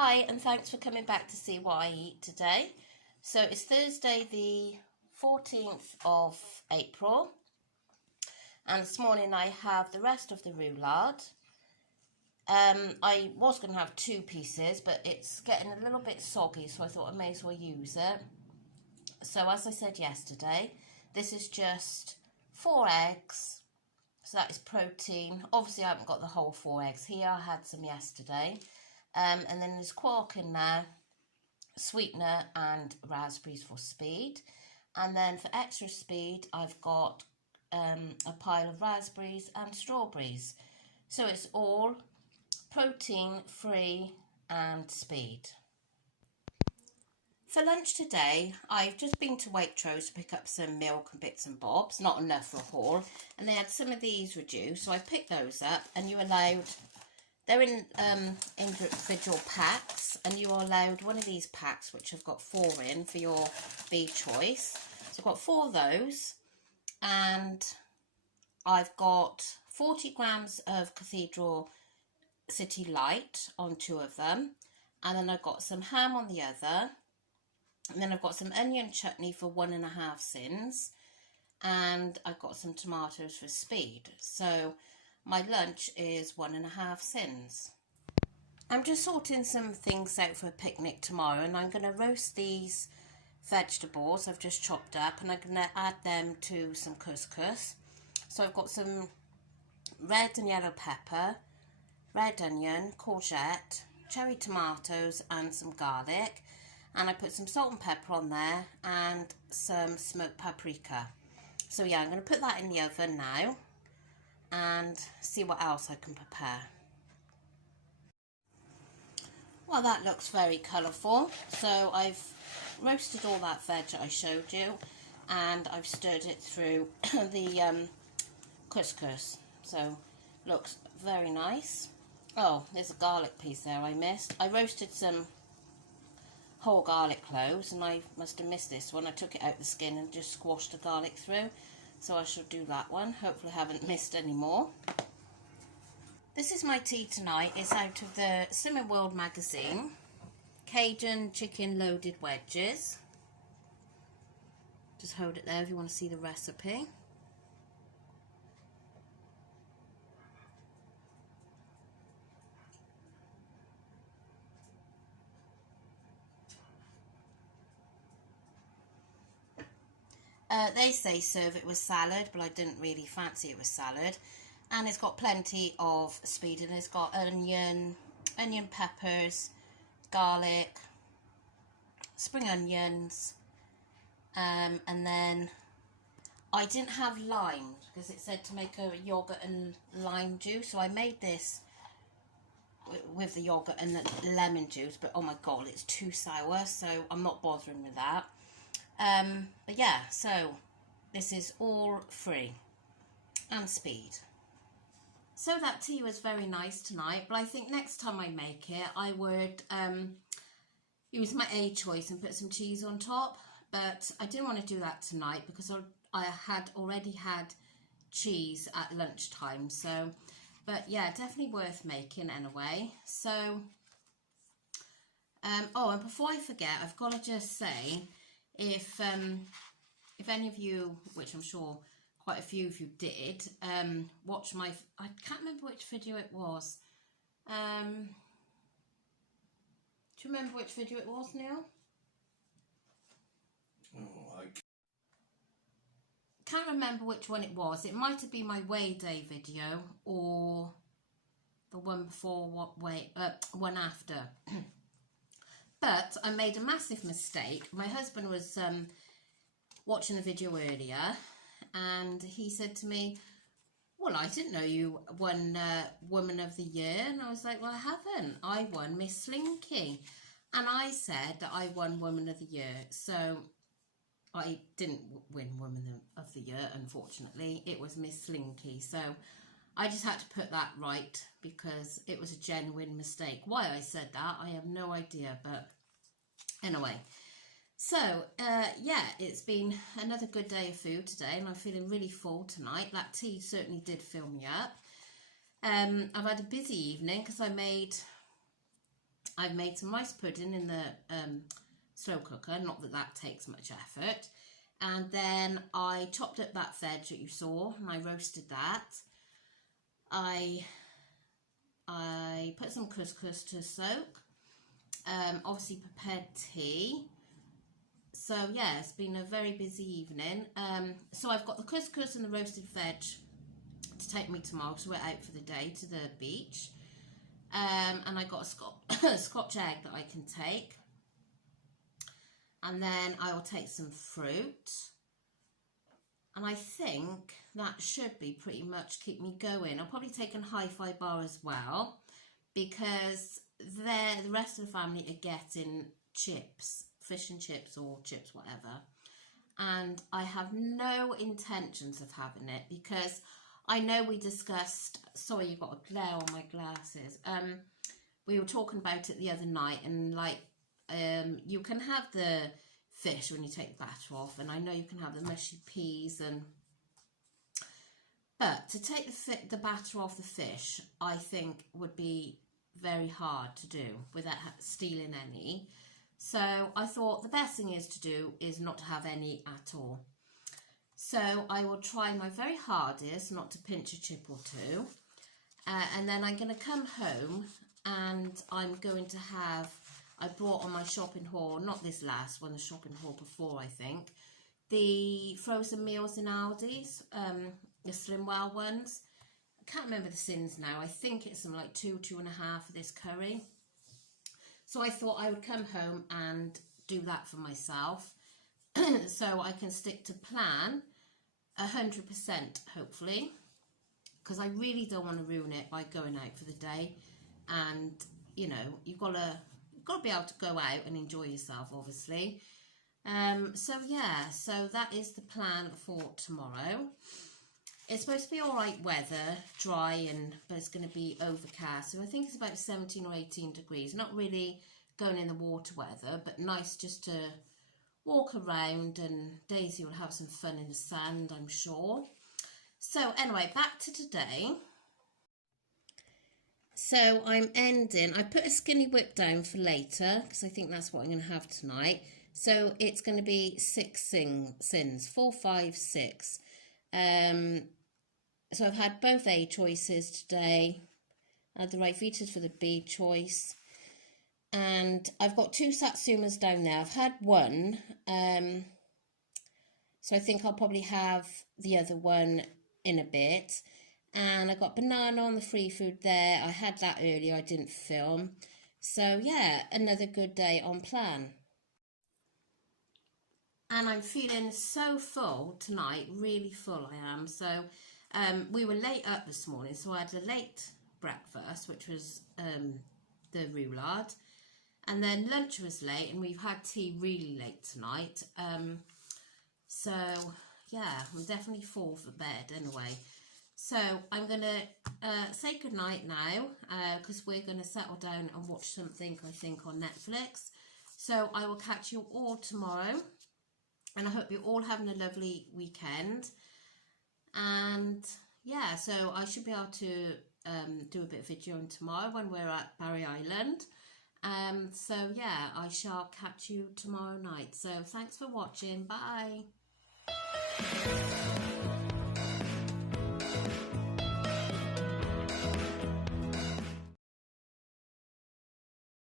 Hi, and thanks for coming back to see what I eat today. So it's Thursday the 14th of April, and this morning I have the rest of the roulade. I was going to have 2 pieces, but it's getting a little bit soggy, so I thought I may as well use it. So as I said yesterday, this is just 4 eggs, so that is protein. Obviously I haven't got the whole 4 eggs here, I had some yesterday. And then there's quark in there, sweetener and raspberries for speed. And then for extra speed, I've got a pile of raspberries and strawberries. So it's all protein, free and speed. For lunch today, I've just been to Waitrose to pick up some milk and bits and bobs, not enough for a haul. And they had some of these reduced, so I picked those up, and you're allowed... They're in individual packs, and you are allowed one of these packs, which I've got 4 in for your B choice. So I've got 4 of those, and I've got 40 grams of Cathedral City Light on 2 of them, and then I've got some ham on the other, and then I've got some onion chutney for 1.5 sins, and I've got some tomatoes for speed. So my lunch is 1.5 sins. I'm just sorting some things out for a picnic tomorrow, and I'm going to roast these vegetables I've just chopped up, and I'm going to add them to some couscous. So I've got some red and yellow pepper, red onion, courgette, cherry tomatoes and some garlic, and I put some salt and pepper on there and some smoked paprika. So yeah, I'm going to put that in the oven now and see what else I can prepare. Well, that looks very colourful. So I've roasted all that veg that I showed you, and I've stirred it through the couscous. So looks very nice. Oh, there's a garlic piece there I missed. I roasted some whole garlic cloves, and I must have missed this one. I took it out the skin and just squashed the garlic through. So I shall do that one. Hopefully I haven't missed any more. This is my tea tonight. It's out of the Slimming World magazine. Cajun chicken loaded wedges. Just hold it there if you want to see the recipe. They say serve it with salad, but I didn't really fancy it with salad. And it's got plenty of speed, and it's got onion peppers, garlic, spring onions, and then I didn't have lime because it said to make a yogurt and lime juice, so I made this with the yogurt and the lemon juice, but oh my god, it's too sour, so I'm not bothering with that. But yeah, so this is all free and speed. So that tea was very nice tonight, but I think next time I make it, I would use my A choice and put some cheese on top. But I didn't want to do that tonight because I had already had cheese at lunchtime. So, but yeah, definitely worth making anyway. So, oh, and before I forget, I've got to just say, if any of you, which I'm sure quite a few of you did, watch my, I can't remember which video it was. Do you remember which video it was, Neil? Oh, I can't remember which one it was. It might have been my Weigh Day video or the one before, one after. But I made a massive mistake. My husband was watching the video earlier, and he said to me, well, I didn't know you won Woman of the Year. And I was like, well, I haven't. I won Miss Slinky. And I said that I won Woman of the Year. So I didn't win Woman of the Year, unfortunately. It was Miss Slinky. So I just had to put that right because it was a genuine mistake. Why I said that, I have no idea. But anyway, so yeah, it's been another good day of food today, and I'm feeling really full tonight. That tea certainly did fill me up. I've had a busy evening because I made I've made some rice pudding in the slow cooker, not that that takes much effort. And then I chopped up that veg that you saw and I roasted that. I put some couscous to soak, obviously prepared tea. So yeah, it's been a very busy evening. So I've got the couscous and the roasted veg to take me tomorrow, so we're out for the day to the beach. And I got a Scotch egg that I can take. And then I will take some fruit. And I think that should be pretty much keep me going. I'll probably take a hi-fi bar as well, because the rest of the family are getting chips, fish and chips or chips, whatever. And I have no intentions of having it, because I know we discussed, sorry, you've got a glare on my glasses. We were talking about it the other night, and like, you can have the fish when you take the batter off, and I know you can have the mushy peas, but to take the batter off the fish, I think would be very hard to do without stealing any. So I thought the best thing is to do is not to have any at all. So I will try my very hardest not to pinch a chip or two, and then I'm going to come home and I'm going to have, I brought on my shopping haul, not this last one, the shopping haul before, I think, the frozen meals in Aldi's, the Slimwell ones. I can't remember the sins now. I think it's something like 2.5 of this curry. So I thought I would come home and do that for myself, so I can stick to plan 100%, hopefully, because I really don't want to ruin it by going out for the day. And you know, you've got to be able to go out and enjoy yourself, obviously. So yeah, so that is the plan for tomorrow. It's supposed to be all right weather, dry, but it's going to be overcast. So I think it's about 17 or 18 degrees. Not really going in the water weather, but nice just to walk around, and Daisy will have some fun in the sand, I'm sure. So anyway, back to today. So I'm ending, I put a Skinny Whip down for later, because I think that's what I'm going to have tonight. So it's going to be 6 sins, 4, 5, 6. So I've had both A choices today. I had the Ryvitas for the B choice. And I've got 2 Satsumas down there. I've had one. So I think I'll probably have the other one in a bit. And I got banana on the free food there. I had that earlier, I didn't film. So yeah, another good day on plan. And I'm feeling so full tonight, really full I am. So we were late up this morning, so I had a late breakfast, which was the roulade. And then lunch was late, and we've had tea really late tonight. So yeah, I'm definitely full for bed anyway. So I'm going to say goodnight now, because we're going to settle down and watch something, I think, on Netflix. So I will catch you all tomorrow, and I hope you're all having a lovely weekend. And yeah, so I should be able to do a bit of videoing tomorrow when we're at Barry Island. So yeah, I shall catch you tomorrow night. So thanks for watching. Bye.